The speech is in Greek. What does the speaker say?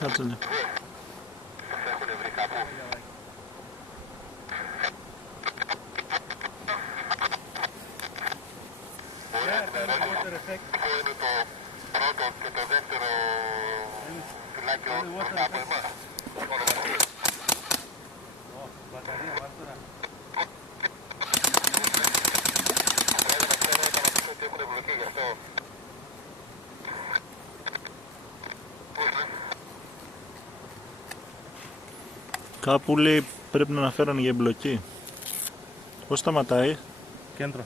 Κάτσε ναι. Είναι το πρώτο και το δεύτερο φυλάκι μπροστά από εμάς. Μπαταρία, βάρτορα. Ότι έχουν εμπλοκή γι' αυτό. Κάπου λέει πρέπει να αναφέρανε για εμπλοκή. Πώς σταματάει? Κέντρο.